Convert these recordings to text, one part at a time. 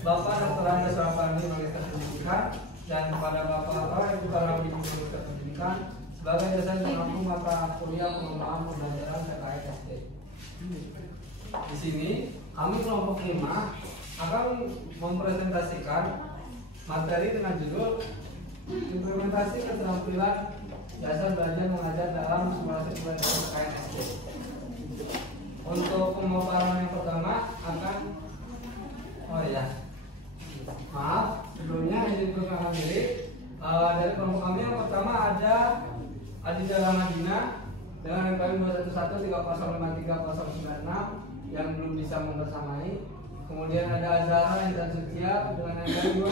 Bapak Dr. Andes Rafandi, Magister Pendidikan, dan kepada Bapak Ibu Karami, Magister Pendidikan, sebagai dosen pengampu mata kuliah pengembangan pembelajaran terkait SD. Di sini kami kelompok 5 akan mempresentasikan materi dengan judul implementasi keterampilan dasar belajar mengajar dalam simulasi pembelajaran terkait SD. Untuk pemaparan yang pertama akan maaf sebelumnya izin perkenalkan diri. Dari kelompok kami yang pertama ada Aditya Ramadina dengan NPM 21130530096 yang belum bisa membersamai. Kemudian ada Azhara Intan Sucia dengan NPM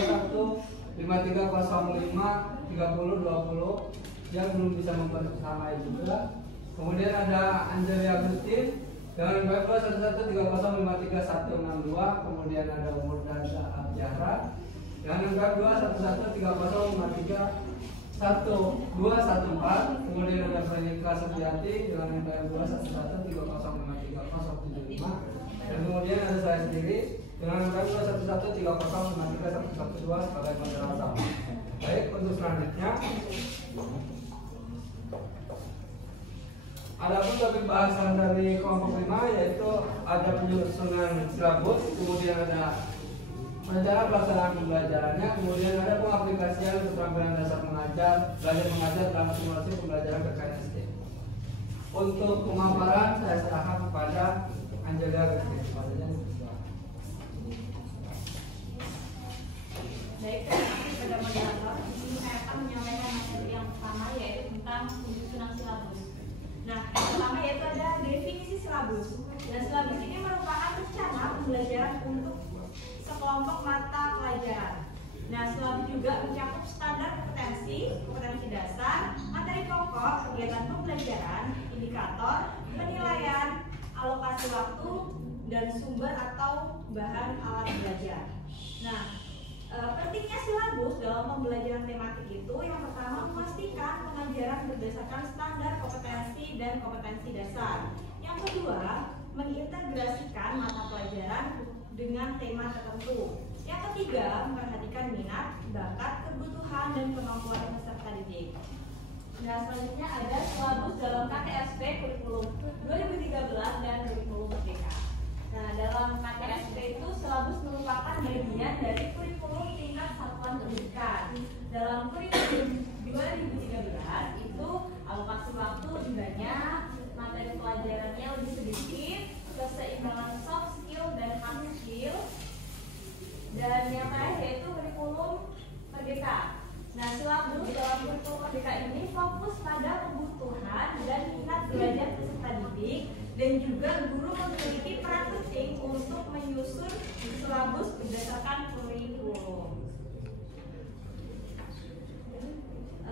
215505020 yang belum bisa membersamai juga. Kemudian ada Anjali Agustin dengan NPM 21130533162. Kemudian ada Umur Dada Abjahra dengan NPM 21130531214. Kemudian ada Pranika Setiati dengan NPM 21130530075. Dan kemudian ada saya sendiri dengan NPM 21130531112 sebagai moderator. Baik, untuk selanjutnya adapun topik bahasan dari kelompok 5 yaitu ada penyusunan silabus, kemudian ada rencana pelaksanaan pembelajarannya, kemudian ada pengaplikasian keterampilan dasar belajar mengajar dalam simulasi pembelajaran terkait SD. Untuk pemaparan saya serahkan kepada Anjali Agustin. Baik, terima kasih kepada moderator. Di sini saya akan menyampaikan materi yang pertama yaitu tentang penyusunan silabus. Nah, yang pertama yaitu ada definisi silabus. Dan silabus ini merupakan rencana pembelajaran untuk sekelompok mata pelajaran. Nah, silabus juga mencakup standar kompetensi dasar, materi pokok, kegiatan pembelajaran, indikator, penilaian, alokasi waktu, dan sumber atau bahan alat belajar. Nah, pentingnya silabus dalam pembelajaran tematik itu yang pertama memastikan pengajaran berdasarkan standar kompetensi dan kompetensi dasar. Yang kedua, mengintegrasikan mata pelajaran dengan tema tertentu. Yang ketiga, memperhatikan minat, bakat, kebutuhan, dan kemampuan peserta didik. Nah, selanjutnya ada silabus dalam KTSP kurikulum 2013 dan kurikulum Merdeka. Nah, dalam KTSP itu silabus merupakan bagian dari kurikulum tingkat satuan pendidikan. Dalam kurikulum 2013 itu alokasi waktu lebih banyak, materi pelajarannya lebih sedikit, keseimbangan soft skill dan hard skill, dan yang terakhir yaitu kurikulum Merdeka. Nah, silabus dalam kurikulum Merdeka ini fokus pada kebutuhan dan minat belajar peserta didik, dan juga guru memiliki peran penting untuk menyusun silabus berdasarkan kurikulum.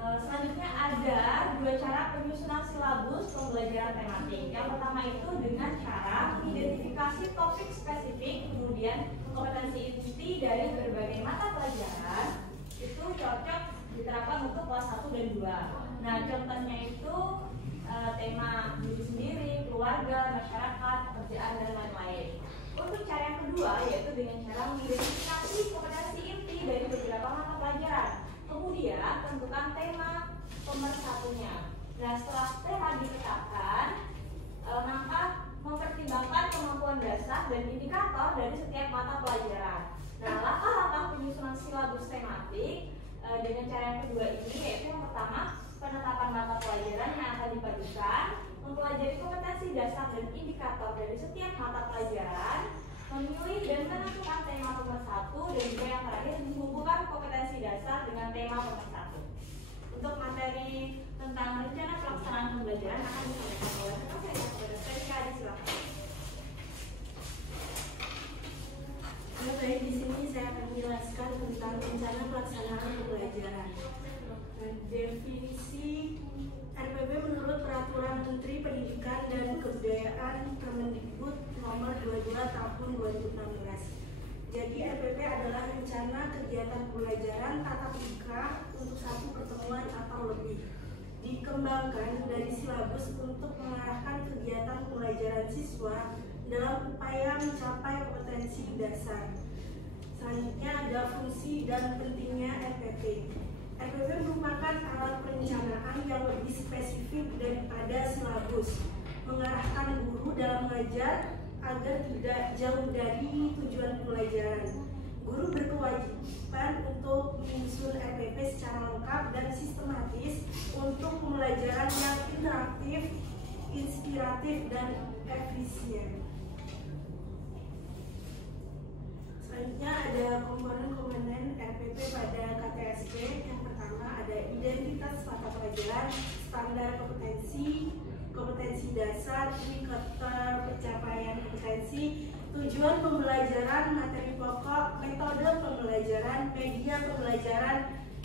Selanjutnya ada dua cara penyusunan silabus pembelajaran tematik. Yang pertama itu dengan cara mengidentifikasi topik spesifik, kemudian kompetensi inti dari berbagai mata pelajaran itu cocok diterapkan untuk kelas 1 dan 2. Nah, contohnya itu tema diri sendiri, keluarga, masyarakat, pekerjaan, dan lain-lain. Untuk cara yang kedua yaitu dengan cara mengidentifikasi kompetensi inti dari beberapa mata pelajaran. Kemudian tentukan tema pemersatunya. Nah, setelah tema ditetapkan, maka mempertimbangkan kemampuan dasar dan indikator dari setiap mata pelajaran. Nah, langkah-langkah penyusunan silabus tematik dengan cara yang kedua ini yaitu yang pertama, penetapan mata pelajaran yang akan dipadukan, mempelajari kompetensi dasar dan indikator dari setiap mata pelajaran, memilih dan menentukan tema pemersatu, dan juga yang terakhir menghubungkan kompetensi dasar dengan tema pemersatu. Untuk materi tentang rencana pelaksanaan pembelajaran akan disampaikan oleh rekan saya kepada Serika, silakan. Baik, di sini saya akan menjelaskan tentang rencana pelaksanaan pembelajaran. Definisi RPP menurut Peraturan Menteri Pendidikan dan Kebudayaan Kemendikbud Nomor 22 Tahun 2016. Jadi RPP adalah rencana kegiatan pembelajaran tatap muka untuk satu pertemuan atau lebih. Dikembangkan dari silabus untuk mengarahkan kegiatan pembelajaran siswa dalam upaya mencapai kompetensi dasar. Selanjutnya ada fungsi dan pentingnya RPP. RPP merupakan alat perencanaan yang lebih spesifik daripada silabus, mengarahkan guru dalam mengajar agar tidak jauh dari tujuan pembelajaran. Guru berkewajiban untuk menyusun RPP secara lengkap dan sistematis untuk pembelajaran yang interaktif, inspiratif, dan efisien. Selanjutnya ada komponen-komponen RPP pada KTSP. Yang pertama ada identitas mata pelajaran, standar kompetensi, kompetensi dasar, indikator pencapaian kompetensi, tujuan pembelajaran, materi pokok, metode pembelajaran, media pembelajaran,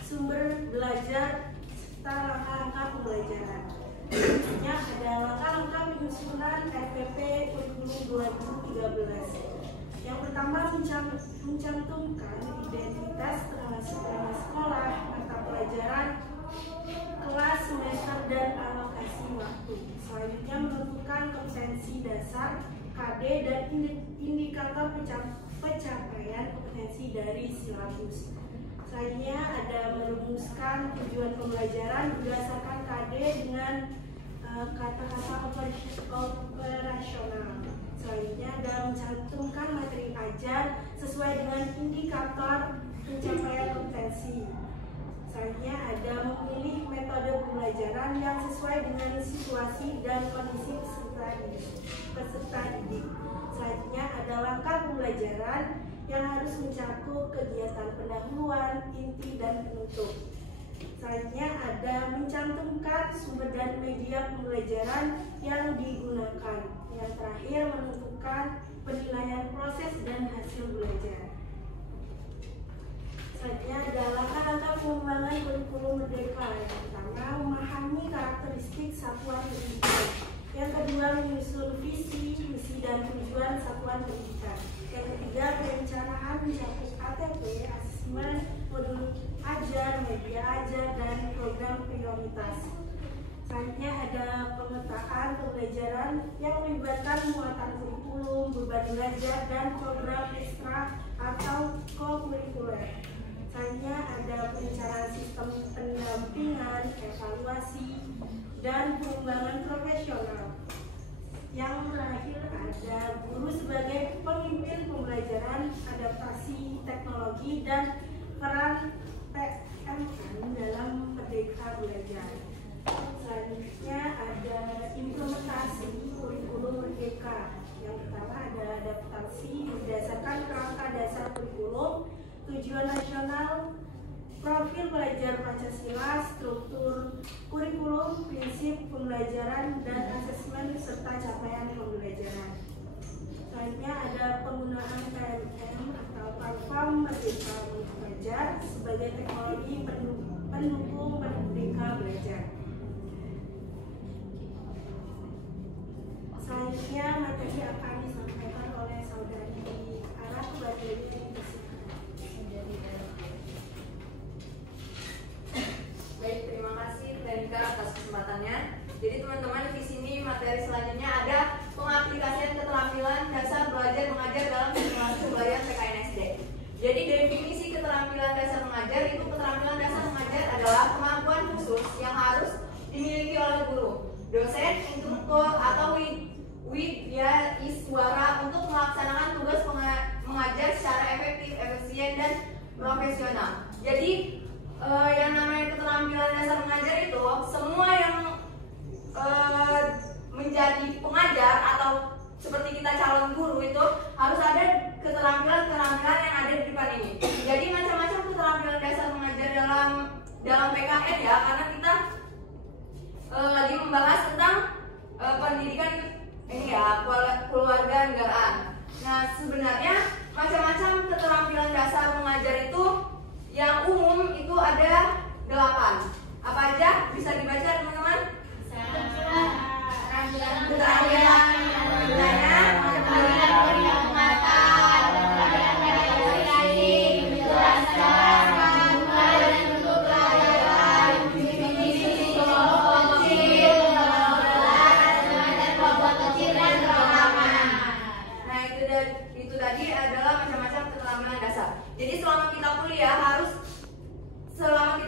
sumber belajar, serta langkah-langkah pembelajaran. Selanjutnya ada langkah-langkah penyusunan RPP kurikulum 2013. Yang pertama mencantumkan identitas nama sekolah, mata pelajaran, kelas, semester, dan alokasi waktu. Selanjutnya menentukan kompetensi dasar, KD, dan indikator pencapaian kompetensi dari silabus. Selanjutnya ada merumuskan tujuan pembelajaran berdasarkan KD dengan kata-kata operasional. Selanjutnya ada mencantumkan materi ajar sesuai dengan indikator pencapaian kompetensi. Selanjutnya ada memilih metode pembelajaran yang sesuai dengan situasi dan kondisi peserta didik. Selanjutnya ada langkah pembelajaran yang harus mencakup kegiatan pendahuluan, inti, dan penutup. Selanjutnya ada mencantumkan sumber dan media pembelajaran yang digunakan. Yang terakhir menentukan penilaian proses dan hasil belajar. Selanjutnya ada langkah-langkah pengembangan kurikulum merdeka. Yang pertama memahami karakteristik satuan pendidikan. Yang kedua menyusun visi, misi, dan tujuan satuan pendidikan. Yang ketiga perencanaan mencakup ATP, asesmen, modul ajar, media ajar, dan program prioritas. Selanjutnya ada pemetaan pembelajaran yang melibatkan muatan kurikulum, beban belajar, dan program ekstra atau co-kurikuler. Selanjutnya ada perencanaan sistem pendampingan, evaluasi, dan pengembangan profesional. Yang terakhir ada guru sebagai pemimpin pembelajaran, adaptasi teknologi, dan peran PMN dalam Merdeka Belajar. Selanjutnya ada implementasi kurikulum merdeka. Yang pertama ada adaptasi berdasarkan kerangka dasar kurikulum, tujuan nasional, profil pelajar Pancasila, struktur kurikulum, prinsip pembelajaran, dan asesmen serta capaian pembelajaran. Selanjutnya ada penggunaan PMM atau platform Merdeka Belajar sebagai teknologi pendukung Merdeka Belajar. Selanjutnya materi akan disampaikan oleh saudari Araf Badri. Baik, terima kasih Lenka atas kesempatannya. Jadi teman-teman, di sini materi selanjutnya ada pengaplikasian keterampilan dasar belajar mengajar dalam simulasi pembelajaran PKN-SD. Jadi definisi keterampilan dasar mengajar itu keterampilan dasar mengajar adalah kemampuan khusus yang harus dimiliki oleh guru, dosen, instruktur, atau widyaswara untuk melaksanakan tugas mengajar secara efektif, efisien, dan profesional. Jadi yang namanya keterampilan dasar mengajar itu semua yang menjadi pengajar atau seperti kita calon guru itu harus ada keterampilan-keterampilan yang ada di depan ini. Jadi macam-macam keterampilan dasar mengajar dalam PKN ya, karena kita lagi membahas tentang pendidikan ini ya, keluarga negaraan. Nah, sebenarnya macam-macam keterampilan dasar mengajar itu yang umum itu ada 8. Apa aja? Bisa dibaca teman-teman? Keterampilan itu tadi adalah macam-macam keterampilan dasar.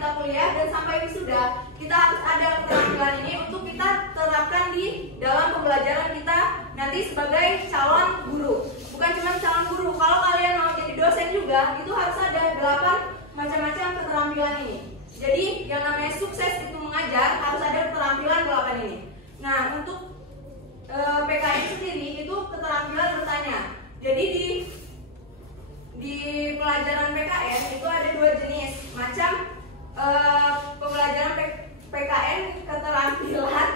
kita kuliah dan sampai wisuda, kita harus ada keterampilan ini untuk kita terapkan di dalam pembelajaran kita nanti sebagai calon guru. Bukan cuma calon guru, kalau kalian mau jadi dosen juga, itu harus ada 8 macam-macam keterampilan ini. Jadi yang namanya sukses itu mengajar harus ada keterampilan 8 ini. Nah, untuk PKN sendiri itu keterampilan bertanya. Jadi di pelajaran PKN itu ada 2 jenis macam pembelajaran PKN keterampilan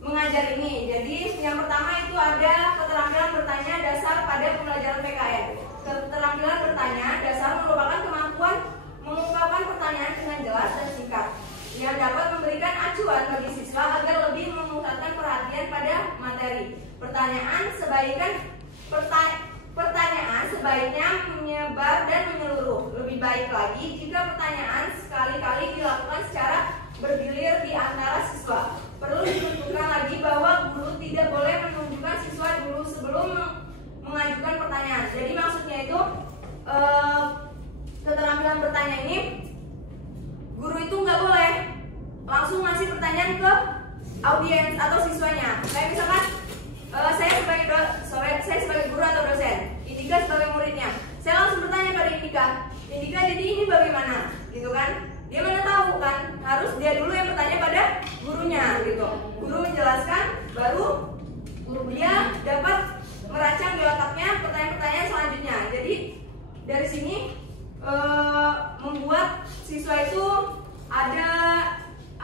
mengajar ini. Jadi yang pertama itu ada keterampilan bertanya dasar pada pembelajaran PKN. Keterampilan bertanya dasar merupakan kemampuan mengungkapkan pertanyaan dengan jelas dan singkat yang dapat memberikan acuan bagi siswa agar lebih memusatkan perhatian pada materi. Pertanyaan sebaiknya menyebar dan menyeluruh. Lebih baik lagi jika pertanyaan sekali-kali dilakukan secara bergilir di antara siswa. Perlu ditentukan lagi bahwa guru tidak boleh menunjukkan siswa dulu sebelum mengajukan pertanyaan. Jadi maksudnya itu keterampilan bertanya ini, guru itu nggak boleh langsung ngasih pertanyaan ke audiens atau siswanya. Kayak misalkan saya sebagai guru atau dosen, Indika sebagai muridnya, saya langsung bertanya pada Indika, jadi ini bagaimana, gitu kan? Dia mana tahu kan? Harus dia dulu yang bertanya pada gurunya, gitu. Guru menjelaskan, baru dia dapat merancang di otaknya pertanyaan-pertanyaan selanjutnya. Jadi dari sini membuat siswa itu ada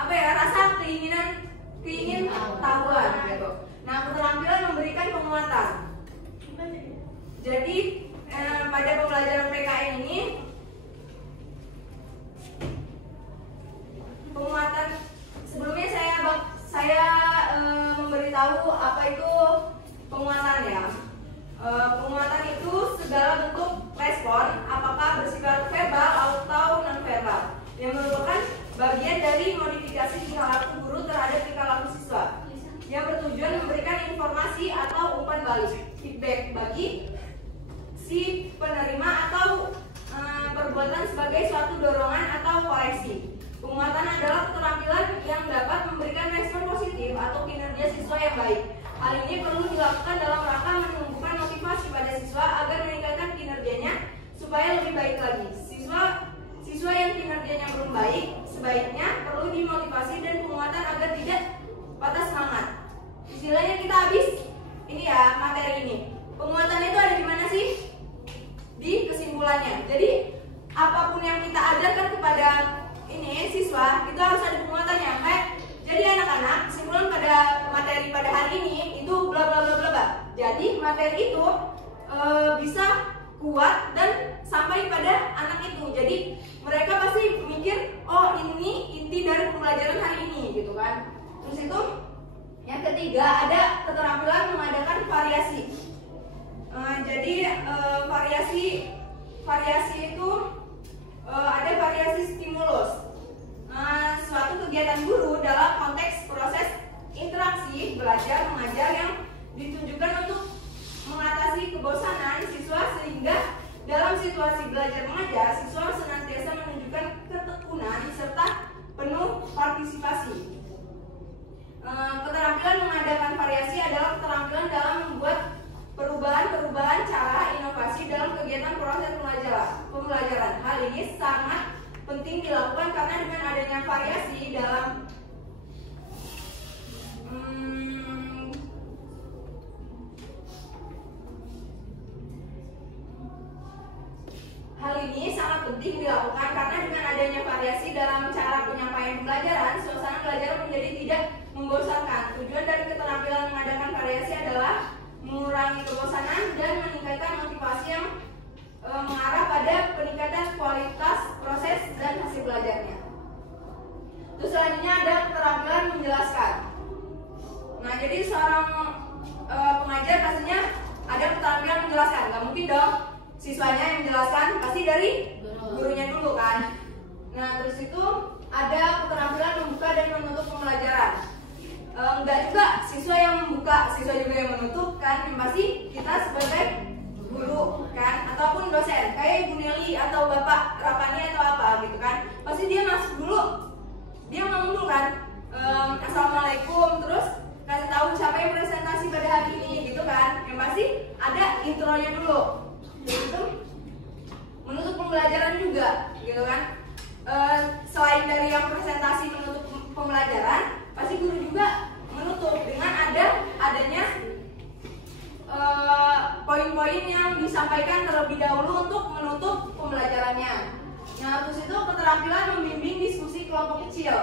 rasa keingin tahuan gitu. Nah, keterampilan memberikan penguatan. Jadi pada pembelajaran PKN ini penguatan, sebelumnya saya memberitahu apa itu penguatan ya. Penguatan itu segala bentuk respon, apakah bersifat verbal atau non verbal, yang merupakan bagian dari modifikasi tingkah laku guru terhadap tingkah laku siswa, yang bertujuan memberikan informasi atau umpan balik, feedback bagi si penerima atau perbuatan sebagai suatu dorongan atau koreksi. Penguatan adalah keterampilan yang dapat memberikan respon positif atau kinerja siswa yang baik. Hal ini perlu dilakukan dalam rangka menumbuhkan motivasi pada siswa agar meningkatkan kinerjanya supaya lebih baik lagi. Siswa yang kinerjanya belum baik sebaiknya perlu dimotivasi dan penguatan agar tidak patah semangat. Istilahnya kita habis ini ya, materi ini. Penguatannya itu ada di mana sih? Di kesimpulannya. Jadi apapun yang kita ajarkan kepada ini siswa itu harus ada penguatannya. Jadi anak-anak, kesimpulan pada materi pada hari ini itu bla bla bla bla. Jadi materi itu bisa kuat dan sampai pada anak itu. Jadi mereka pasti mikir, oh ini inti dari pembelajaran hari ini gitu kan. Terus itu yang ketiga ada keterampilan mengadakan variasi. Jadi variasi itu ada variasi stimulus. Suatu kegiatan guru dalam konteks proses interaksi belajar mengajar yang ditujukan untuk mengatasi kebosanan siswa, sehingga dalam situasi belajar mengajar siswa senantiasa menunjukkan ketekunan serta penuh partisipasi. Keterampilan mengadakan variasi adalah keterampilan dalam membuat perubahan cara inovasi dalam kegiatan proses pembelajaran. Hal ini sangat penting dilakukan karena dengan adanya variasi dalam cara penyampaian pembelajaran, suasana belajar menjadi tidak membosankan. Tujuan dari keterampilan mengadakan variasi adalah mengurangi kebosanan dan meningkatkan motivasi yang mengarah pada peningkatan kualitas proses dan hasil belajarnya. Terus selanjutnya ada keterampilan menjelaskan. Nah, jadi seorang pengajar pastinya ada keterampilan menjelaskan. Gak mungkin dong siswanya yang menjelaskan, pasti dari gurunya dulu kan. Nah, terus itu ada keterampilan membuka dan menutup pembelajaran. Enggak juga siswa yang membuka, siswa juga yang menutup kan. Yang pasti kita sebagai guru kan, ataupun dosen kayak Ibu Nelly atau Bapak Rapani atau apa gitu kan, pasti dia yang presentasi menutup pembelajaran, pasti guru juga menutup dengan adanya poin-poin yang disampaikan terlebih dahulu untuk menutup pembelajarannya. Nah, terus itu keterampilan membimbing diskusi kelompok kecil.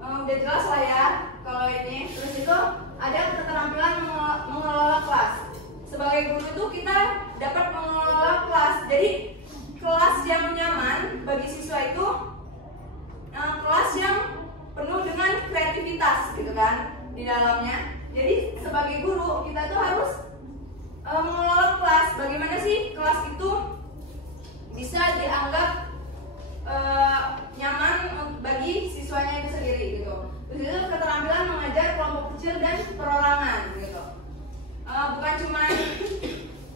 Udah jelas lah ya kalau ini. Terus itu ada keterampilan mengelola kelas. Sebagai guru itu kita dapat mengelola kelas. Jadi kelas yang nyaman bagi siswa itu kelas yang penuh dengan kreativitas gitu kan di dalamnya. Jadi sebagai guru kita tuh harus mengelola kelas. Bagaimana sih kelas itu bisa dianggap nyaman bagi siswanya itu sendiri gitu. Terus itu keterampilan mengajar kelompok kecil dan perorangan gitu. Bukan cuma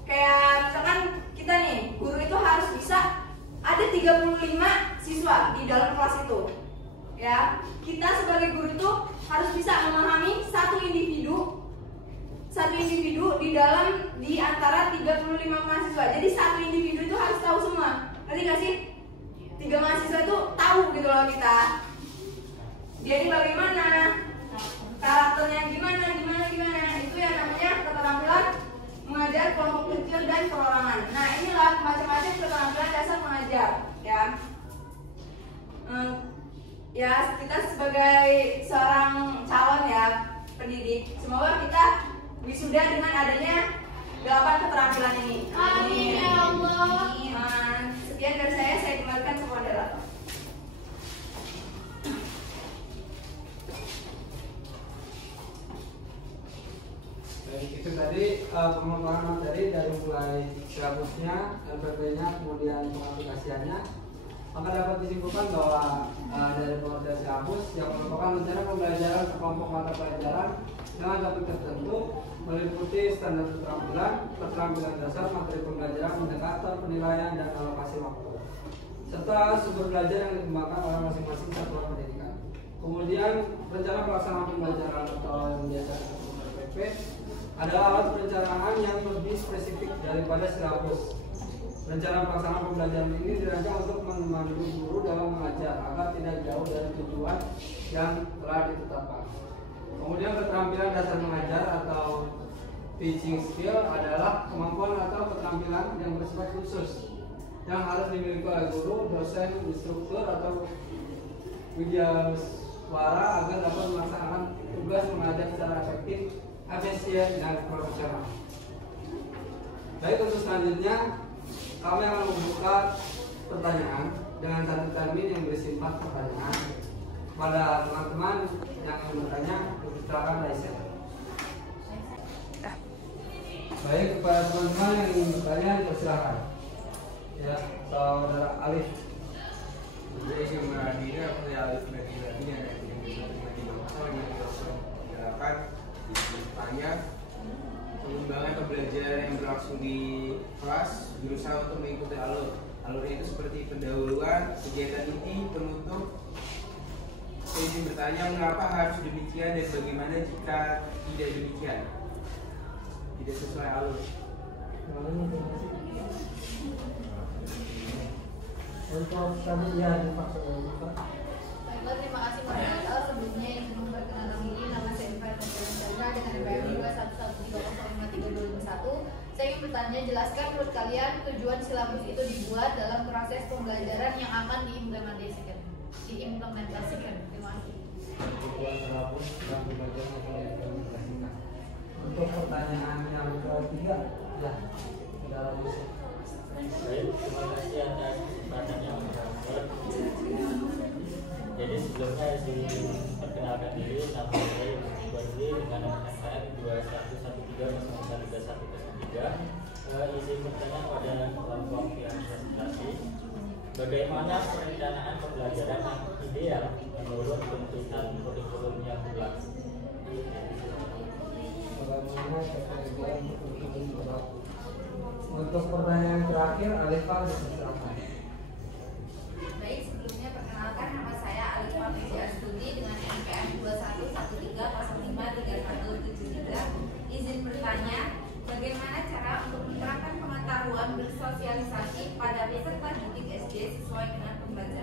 kayak misalkan kita nih, guru itu harus bisa ada 35 siswa di dalam kelas itu. Ya, kita sebagai guru itu harus bisa memahami satu individu di antara 35 mahasiswa. Jadi satu individu itu harus tahu semua. Ngerti gak sih? 3 mahasiswa itu tahu gitu loh kita. Dia ini bagaimana, karakternya gimana. Itu yang namanya keterampilan mengajar kelompok kecil dan perorangan. Nah, inilah macam-macam keterampilan dasar mengajar, ya. Ya, kita sebagai seorang calon ya pendidik, semoga kita wisuda dengan adanya 8 keterampilan ini. Amin ya Allah. Sekian dari saya kembalikan ke moderator. Baik, itu tadi pemaparan materi dari mulai silabusnya, LPP-nya, kemudian pengaplikasiannya. Maka dapat disimpulkan bahwa dari pengertian silabus yang merupakan rencana pembelajaran kelompok mata pelajaran dengan topik tertentu meliputi standar keterampilan dasar, materi pembelajaran, indikator penilaian dan alokasi waktu, serta sumber belajar yang dikembangkan oleh masing-masing satuan pendidikan. Kemudian rencana pelaksanaan pembelajaran atau yang biasa disebut RPP adalah alat perencanaan yang lebih spesifik daripada silabus. Rencana pelaksanaan pembelajaran ini dirancang untuk memandu guru dalam mengajar agar tidak jauh dari tujuan yang telah ditetapkan. Kemudian keterampilan dasar mengajar atau teaching skill adalah kemampuan atau keterampilan yang bersifat khusus yang harus dimiliki oleh guru, dosen, instruktur atau widyaswara agar dapat melaksanakan tugas mengajar secara efektif, efisien, dan profesional. Baik, untuk selanjutnya kami akan membuka pertanyaan dengan satu termin yang bersifat pertanyaan. Pada teman-teman yang ingin bertanya, silakan raise hand. Baik, kepada teman-teman yang ingin bertanya, silakan. Ya, saudara Alif. Jadi Madinah saya Alif Madinah ini ada yang bisa dilakukan tanya pengembangan pembelajaran yang berlangsung di kelas berusaha untuk mengikuti alurnya itu seperti pendahuluan, kegiatan inti, penutup. Saya ingin bertanya mengapa harus demikian dan bagaimana jika tidak demikian, tidak sesuai alur. Untuk tadi ya dimaksud. Baiklah, terima kasih moderator. Sebelumnya yang memperkenalkan diri, nama saya Irfan Chandra dengan NPM 211305321. Saya ingin bertanya, jelaskan menurut kalian tujuan silabus itu dibuat dalam proses pembelajaran yang akan diimplementasikan. Terima kasih. Tujuan silabus dan pembelajaran yang akan diimplementasikan. Untuk pertanyaan yang ketiga, ya, saudara Yusuf. Baik, terima kasih atas kesempatannya moderator. Jadi sebelumnya perkenalkan diri, nama saya Yusuf Badri dengan nomor NPM 21130113. Izin bertanya pada kelompok yang presentasi, bagaimana perencanaan pembelajaran yang ideal menurut tuntutan kurikulum yang berlaku? Bagaimana ketentuan kurikulum berlaku? Untuk pertanyaan terakhir, Alifah silakan. Baik, sebelumnya perkenalkan, nama saya Alifah Studi dengan NPM 2113053173. Izin bertanya, bagaimana cara untuk menerapkan pengetahuan bersosialisasi pada peserta didik SD sesuai dengan pembelajaran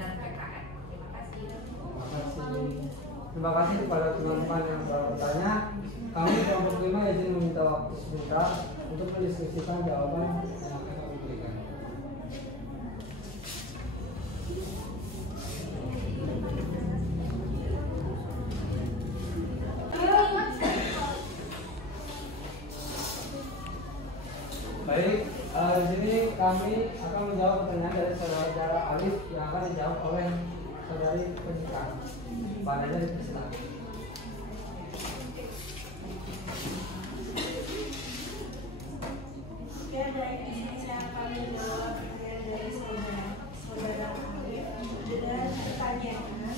Terima kasih kepada teman-teman yang telah bertanya. Kami kelompok 5 izin meminta waktu sebentar untuk mendiskusikan jawaban yang akan kami berikan. Baik, di sini kami akan menjawab pertanyaan dari saudara Alif yang akan dijawab oleh saudari Penika. Padanya dipersilakan. Ya, baik, di sini saya akan menjawab pertanyaan dari saudara Alif dengan pertanyaan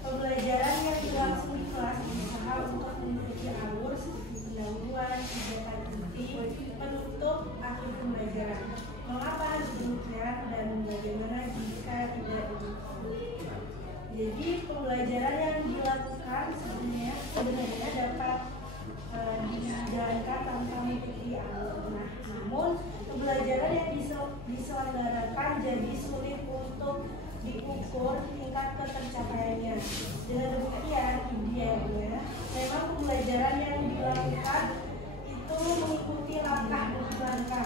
pembelajaran yang berlangsung di kelas berusaha untuk mengikuti alur seperti pendahuluan, kegiatan inti, penutup, akhir pembelajaran. Mengapa harus demikian dan bagaimana jika tidak demikian? Jadi pembelajaran yang dilakukan sebenarnya dapat dijalankan tanpa mengikuti alur. Namun pembelajaran yang diselenggarakan jadi sulit untuk diukur tingkat ketercapaiannya. Dengan demikian, idealnya memang pembelajaran yang dilakukan itu mengikuti langkah demi langkah.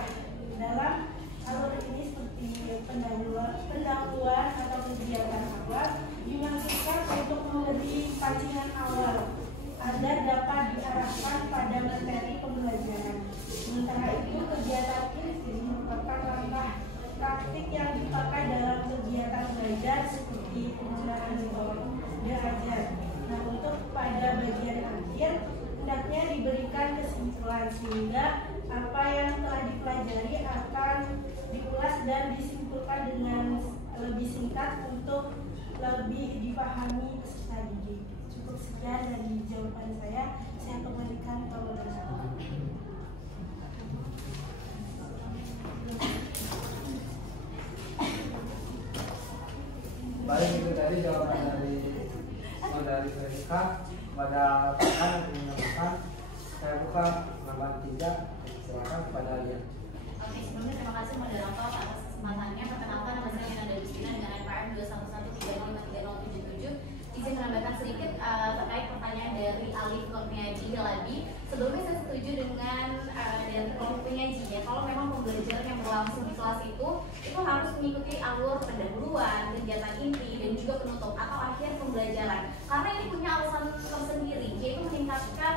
Dalam alur ini seperti pendahuluan atau kegiatan awal dimaksudkan untuk memberi pancingan awal agar dapat diarahkan pada materi pembelajaran. Sementara itu, kegiatan inti merupakan langkah praktik yang dipakai dalam kegiatan belajar seperti penggunaan metode ajar. Nah, untuk pada bagian akhir hendaknya diberikan kesimpulan sehingga apa yang telah dipelajari akan diulas dan disimpulkan dengan lebih singkat untuk lebih dipahami peserta didik. Cukup sekian dari jawaban saya kembalikan ke moderator. Baik, itu tadi jawaban dari saudari Veronica. Pada rekan yang menyampaikan, saya buka nambahan 3. Silakan kepada Alia. Oke, sebelumnya terima kasih moderator atas kesempatannya. Perkenalkan, nama saya Nanda Justina dengan NPM 211353077. Izin menambahkan sedikit terkait pertanyaan dari Alif Kurniaji Hiladi. Sebelumnya saya setuju dengan dari kelompok penyaji ya. Kalau memang pembelajaran yang berlangsung di kelas itu harus mengikuti alur pendahuluan, kegiatan inti, dan juga penutup atau akhir pembelajaran. Karena ini punya alasan tersendiri, yaitu meningkatkan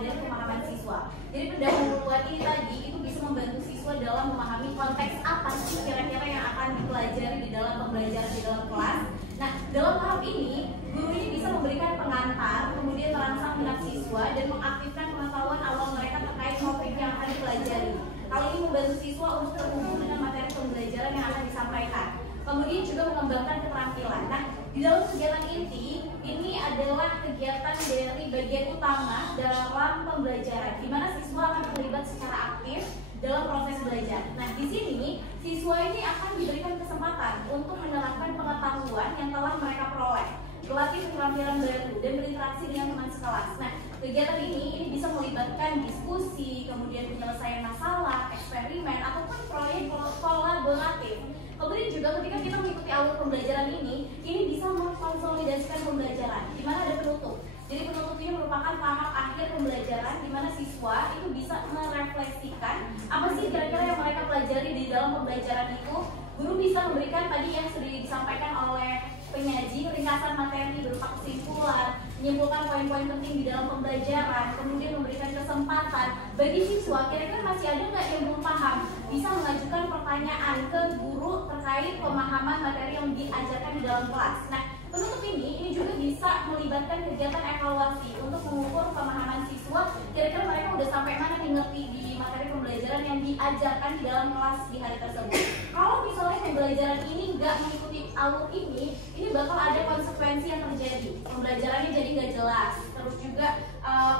dari pemahaman siswa. Jadi pendahuluan ini tadi itu bisa membantu siswa dalam memahami konteks apa sih kira-kira yang akan dipelajari di dalam pembelajaran di dalam kelas. Nah, dalam tahap ini, guru ini bisa memberikan pengantar, kemudian merangsang minat siswa dan mengaktifkan pengetahuan awal mereka terkait topik yang akan dipelajari. Hal ini membantu siswa untuk terhubung dengan materi pembelajaran yang akan disampaikan. Kemudian juga mengembangkan keterampilan. Nah, di dalam kegiatan inti, ini adalah kegiatan dari bagian utama dalam pembelajaran, di mana siswa akan terlibat secara aktif dalam proses belajar. Nah, di sini siswa ini akan diberikan kesempatan untuk menerapkan pengetahuan yang telah mereka peroleh, melatih keterampilan baru dan berinteraksi dengan teman sekelas. Nah, kegiatan ini bisa melibatkan diskusi, kemudian penyelesaian masalah, eksperimen, ataupun proyek kolaboratif. Kemudian juga ketika kita mengikuti alur pembelajaran ini bisa mengkonsolidasikan pembelajaran, di mana ada penutup. Jadi penutup ini merupakan tahap akhir pembelajaran di mana siswa itu bisa merefleksikan apa sih kira-kira yang mereka pelajari di dalam pembelajaran itu. Guru bisa memberikan tadi yang sudah disampaikan oleh penyaji, ringkasan materi berupa kesimpulan, menyimpulkan poin-poin penting di dalam pembelajaran, kemudian memberikan kesempatan bagi siswa kira-kira masih ada nggak yang belum paham, bisa mengajukan pertanyaan ke guru terkait pemahaman materi yang diajarkan di dalam kelas. Nah, penutup ini juga bisa melibatkan kegiatan evaluasi untuk mengukur pemahaman siswa kira-kira mereka udah sampai mana nih ngerti di materi pembelajaran yang diajarkan di dalam kelas di hari tersebut. Kalau misalnya pembelajaran ini nggak mengikuti alur ini bakal ada konsekuensi yang terjadi. Pembelajarannya jadi nggak jelas, terus juga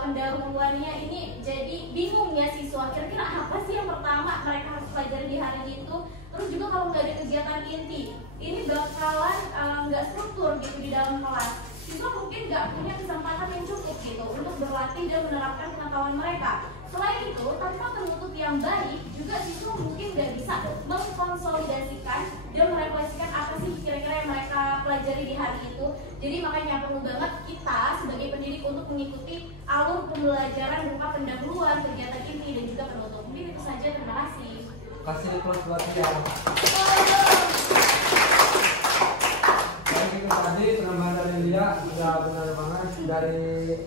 pendahuluannya ini jadi bingung ya siswa. Kira-kira apa sih yang pertama mereka harus pelajari di hari itu? Terus juga kalau nggak ada kegiatan inti, ini bakalan nggak struktur gitu di dalam kelas. Siswa mungkin nggak punya kesempatan yang cukup gitu untuk berlatih dan menerapkan pengetahuan mereka. Selain itu, tanpa penutup yang baik, juga siswa mungkin nggak bisa mengkonsolidasikan dan merefleksikan apa sih kira-kira yang mereka pelajari pelajari di hari itu. Jadi makanya perlu banget kita sebagai pendidik untuk mengikuti alur pembelajaran berupa pendahuluan, kegiatan inti, dan juga penutup. Mungkin itu saja, terima kasih. Kasih plus buat dia. Itu tadi penambahan dari dia sudah benar banget. Dari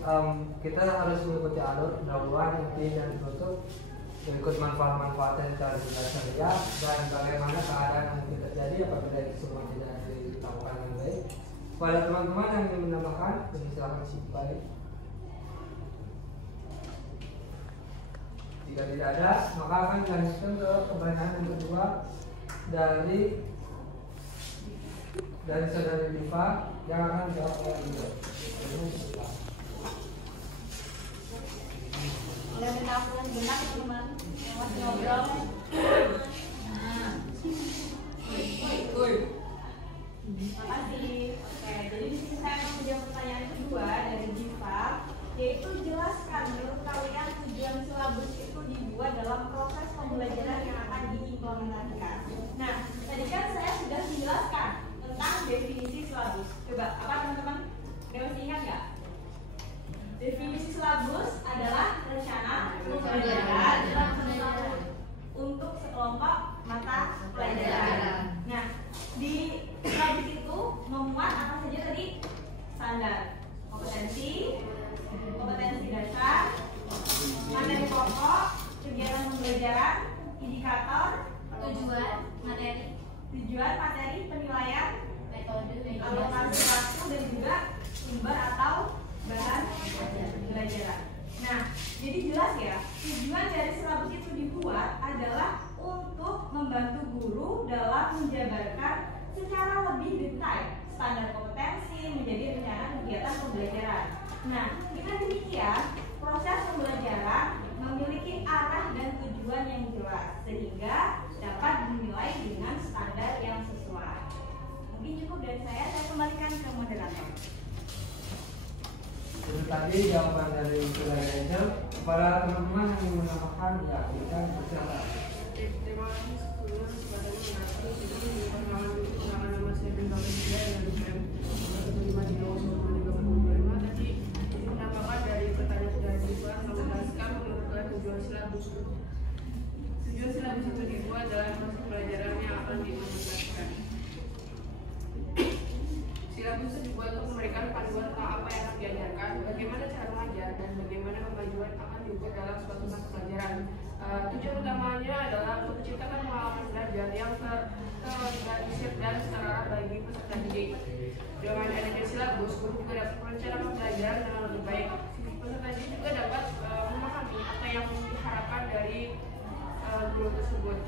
kita harus mengikuti alur pendahuluan, inti, dan penutup, berikut manfaat-manfaatnya dari belajar dia dan bagaimana keadaan yang mungkin terjadi apabila itu semua tidak dilakukan dengan baik. Pada teman-teman yang ingin menambahkan, silakan balik. Jika tidak ada, maka akan dilanjutkan ke pertanyaan yang kedua dari saudari Diva yang akan dijawab oleh beliau. Udah benar benar teman yang masih ngobrol. Makasih. Oke, jadi di sini saya akan menjawab pertanyaan kedua dari Diva, yaitu jelaskan menurut kalian tujuan silabus itu dibuat dalam proses pembelajaran yang akan diimplementasikan. Nah, tadi kan saya sudah menjelaskan tentang definisi silabus. Coba apa teman-teman? Ada masih ingat nggak? Definisi silabus adalah rencana pembelajaran untuk sekelompok mata pelajaran. Nah, di silabus itu memuat apa saja tadi? Standar, kompetensi dasar, materi pokok, kegiatan pembelajaran, indikator, tujuan materi, penilaian, metode, alokasi waktu, dan juga sumber atau bahan pembelajaran. Nah, jadi jelas ya, tujuan dari silabus itu dibuat adalah untuk membantu guru dalam menjabarkan secara lebih detail standar kompetensi menjadi rencana kegiatan pembelajaran. Nah, dengan demikian proses pembelajaran memiliki arah dan tujuan yang jelas sehingga dapat dinilai dengan standar yang sesuai. Mungkin cukup dari saya kembalikan ke moderator. Itu tadi jawaban dari saudara Angel. Kepada teman-teman yang ingin menambahkan, ya kita bersilakan. Terima kasih sebelumnya kepada moderator. Jadi perkenalkan nama saya Bintang Rizia dari BEM 153 tadi menambahkan dari pertanyaan dari siswa menjelaskan menurut tujuan silabus. Tujuan silabus itu dibuat dalam proses pelajaran yang akan diimplementasikan. Silabus itu dibuat untuk memberikan panduan tentang apa yang akan diajarkan, bagaimana cara mengajar, dan bagaimana kemajuan akan dibuat dalam suatu mata pelajaran. Tujuan utamanya adalah untuk menciptakan pengalaman belajar yang terorganisir dan terarah bagi peserta didik. Dengan adanya silabus, guru juga dapat merencanakan pelajaran dengan lebih baik. Peserta didik juga dapat memahami apa yang diharapkan dari guru tersebut.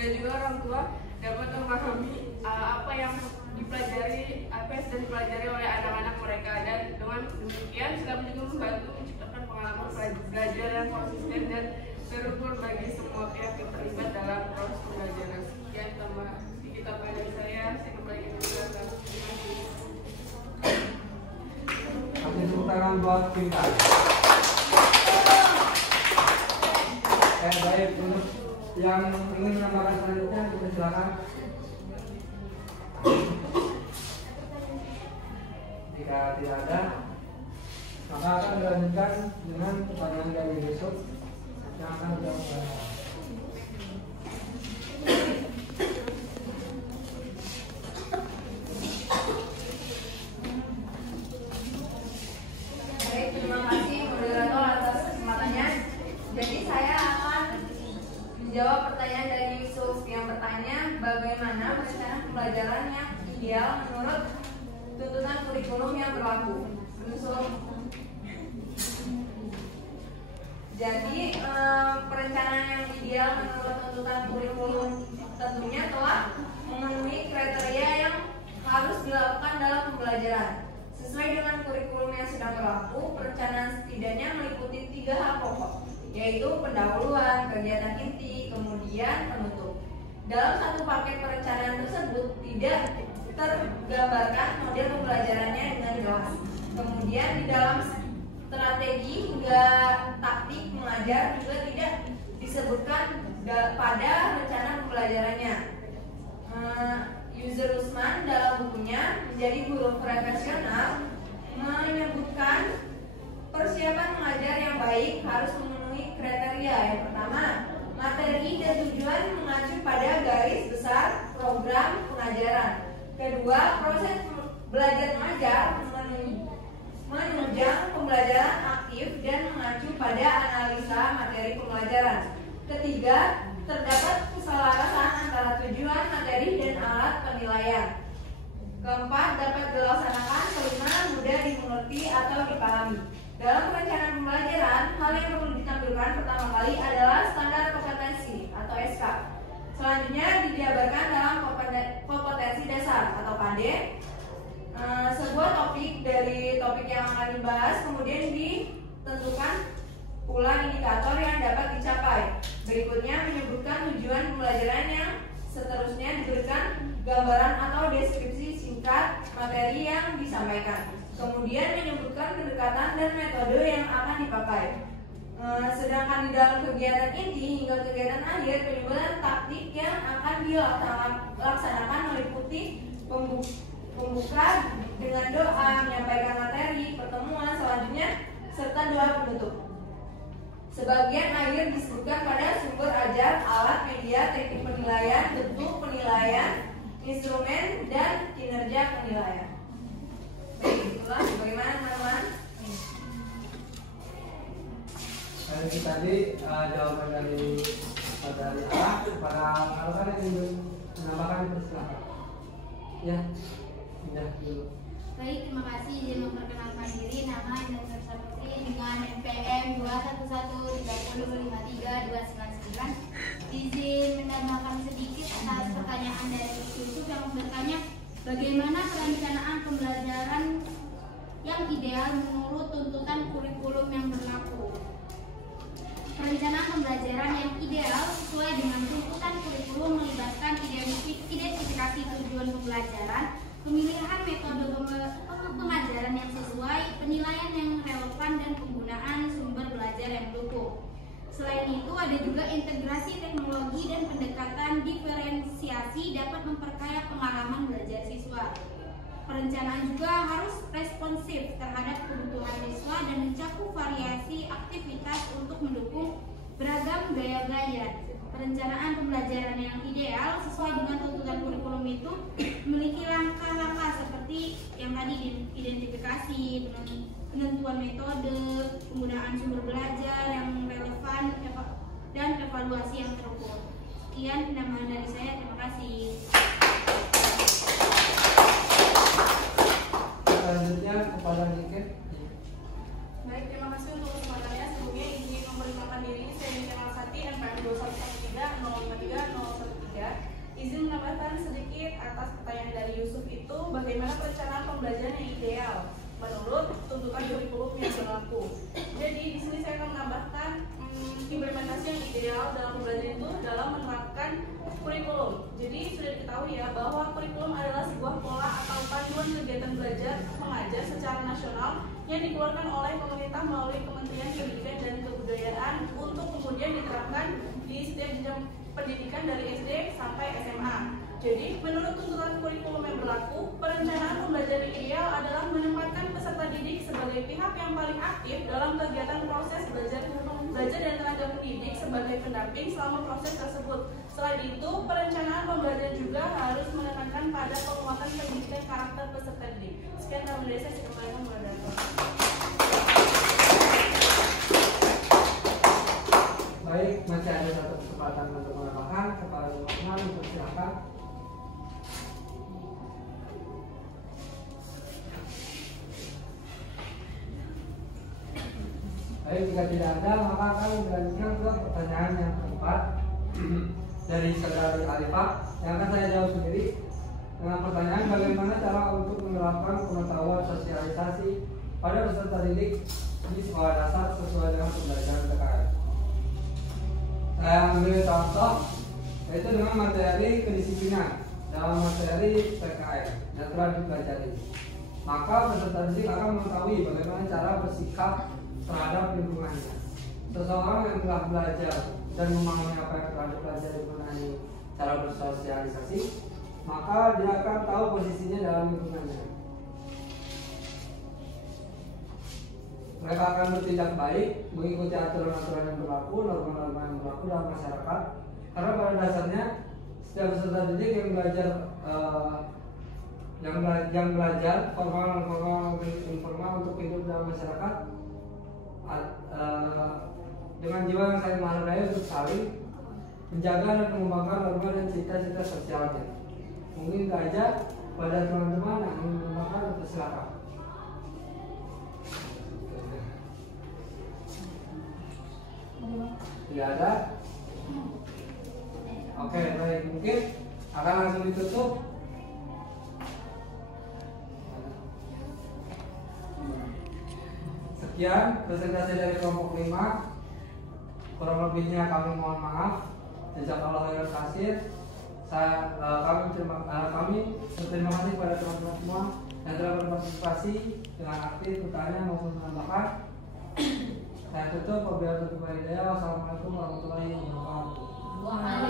Dan juga orang tua dapat memahami apa yang dipelajari, apa yang sedang dipelajari oleh anak-anak mereka, dan dengan demikian silabus juga membantu menciptakan pengalaman belajar yang konsisten dan terukur bagi semua pihak yang terlibat dalam proses pembelajaran. Sekian tambah sedikit tambahan dari saya kembalikan ke belakang. Kasih tepuk tangan buat Pintar. Baik, untuk yang ingin menambahkan selanjutnya, kita silakan. Jika tidak ada, maka akan dilanjutkan dengan pertanyaan dari besok yang akan dijawab. Baik, terima kasih moderator atas kesempatannya. Jadi saya akan menjawab pertanyaan dari Yusuf yang bertanya bagaimana rencana pembelajaran yang ideal menurut tuntutan kurikulum yang berlaku. Yusuf. Jadi perencanaan yang ideal menurut tuntutan kurikulum tentunya telah memenuhi kriteria yang harus dilakukan dalam pembelajaran. Sesuai dengan kurikulum yang sedang berlaku, perencanaan setidaknya meliputi 3 hal pokok, yaitu pendahuluan, kegiatan inti, kemudian penutup. Dalam satu paket perencanaan tersebut tidak tergambarkan model pembelajarannya dengan jelas. Kemudian di dalam strategi hingga taktik mengajar juga tidak disebutkan pada rencana pembelajarannya. User Usman dalam bukunya Menjadi Guru Profesional menyebutkan persiapan mengajar yang baik harus memenuhi kriteria. Yang pertama, materi dan tujuan mengacu pada garis besar program pengajaran. Kedua, proses belajar mengajar menunjang pembelajaran aktif dan mengacu pada analisa materi pembelajaran. Ketiga, terdapat keselarasan antara tujuan materi dan alat penilaian. Keempat, dapat dilaksanakan. Kelima, mudah dimengerti atau dipahami. Dalam perencanaan pembelajaran, hal yang perlu ditampilkan pertama kali adalah standar kompetensi atau SK. Selanjutnya dijabarkan dalam kompetensi dasar atau KD. Sebuah topik dari topik yang akan dibahas, kemudian ditentukan pula indikator yang dapat dicapai. Berikutnya menyebutkan tujuan pembelajaran, yang seterusnya diberikan gambaran atau deskripsi singkat materi yang disampaikan. Kemudian menyebutkan pendekatan dan metode yang akan dipakai. Sedangkan di dalam kegiatan inti hingga kegiatan akhir, penyusunan taktik yang akan dilaksanakan meliputi pembuka dengan doa, menyampaikan materi, pertemuan selanjutnya, serta doa penutup. Sebagian akhir disebutkan pada sumber ajar, alat, media, teknik penilaian, bentuk penilaian, instrumen, dan kinerja penilaian. Baik, itulah bagaimana teman-teman? Itu tadi jawaban dari A. Para rekan yang ingin menambahkan, silakan. Ya, pindah dulu. Baik, terima kasih. Izin memperkenalkan diri, nama Indah Saputri dengan NPM 211305329. Izin menambahkan sedikit atas pertanyaan dari Yusuf yang bertanya, bagaimana perencanaan pembelajaran yang ideal menurut tuntutan kurikulum yang berlaku? Perencanaan pembelajaran yang ideal sesuai dengan tuntutan kurikulum melibatkan identifikasi tujuan pembelajaran, pemilihan metode pengajaran yang sesuai, penilaian yang relevan, dan penggunaan sumber belajar yang mendukung. Selain itu, ada juga integrasi teknologi dan pendekatan diferensiasi dapat memperkaya pengalaman belajar siswa. Perencanaan juga harus responsif terhadap kebutuhan siswa dan mencakup variasi aktivitas untuk mendukung beragam gaya belajar. Perencanaan pembelajaran yang ideal sesuai dengan tuntutan kurikulum itu memiliki langkah-langkah seperti yang tadi, identifikasi, penentuan metode, penggunaan sumber belajar yang relevan, dan evaluasi yang terukur. Sekian penambahan dari saya, terima kasih. Selanjutnya kepada Niken. Baik, terima kasih untuk kesempatannya. Sebelumnya izin memperkenalkan diri, saya Niken Malsati, NPM 2113053. Izin menambahkan sedikit atas pertanyaan dari Yusuf itu, bagaimana perencanaan pembelajaran yang ideal menurut tuntutan kurikulum yang berlaku. Jadi di sini saya akan menambahkan implementasi yang ideal dalam pembelajaran itu dalam menerapkan kurikulum. Jadi sudah diketahui ya bahwa kurikulum adalah sebuah pola atau panduan kegiatan belajar mengajar secara nasional yang dikeluarkan oleh pemerintah melalui Kementerian Pendidikan dan Kebudayaan untuk kemudian diterapkan di setiap jenjang pendidikan dari SD sampai SMA. Jadi, menurut tuntutan kurikulum yang berlaku, perencanaan pembelajaran ideal adalah menempatkan peserta didik sebagai pihak yang paling aktif dalam kegiatan proses belajar dan tenaga pendidik sebagai pendamping selama proses tersebut. Selain itu, perencanaan pembelajaran juga harus menekankan pada penguatan pendidikan karakter peserta didik. Sekian dari saya, saya kembalikan moderator. Baik, masih ada satu kesempatan untuk menambahkan. Kepala Lingkungan, silakan. Baik, jika tidak ada, maka akan dilanjutkan ke pertanyaan yang keempat dari saudari Alifah yang akan saya jawab sendiri dengan pertanyaan bagaimana cara untuk menerapkan pengetahuan sosialisasi pada peserta didik di sekolah dasar sesuai dengan pembelajaran PKN. Saya ambil contoh yaitu dengan materi kedisiplinan dalam materi PKN yang telah dipelajari. Maka peserta didik akan mengetahui bagaimana cara bersikap terhadap lingkungannya. Seseorang yang telah belajar dan memahami apa yang telah dipelajari mengenai cara bersosialisasi, maka dia akan tahu posisinya dalam lingkungannya. Mereka akan bertindak baik, mengikuti aturan-aturan yang berlaku, norma-norma yang berlaku dalam masyarakat. Karena pada dasarnya setiap peserta didik yang belajar formal dan formal informal untuk hidup dalam masyarakat dengan jiwa yang saling menghargai untuk saling menjaga dan mengembangkan norma dan cita-cita sosialnya. Mungkin saja pada teman-teman yang ingin mengembangkan untuk silakan. Tidak ada? Oke, baik. Mungkin akan langsung ditutup. Sekian presentasi dari kelompok 5. Kurang lebihnya kami mohon maaf. Jazakallahu khairan katsir. Kami berterima kasih kepada teman-teman semua yang telah berpartisipasi dengan aktif bertanya maupun menambahkan. Saya tutup. Wassalamualaikum warahmatullahi wabarakatuh.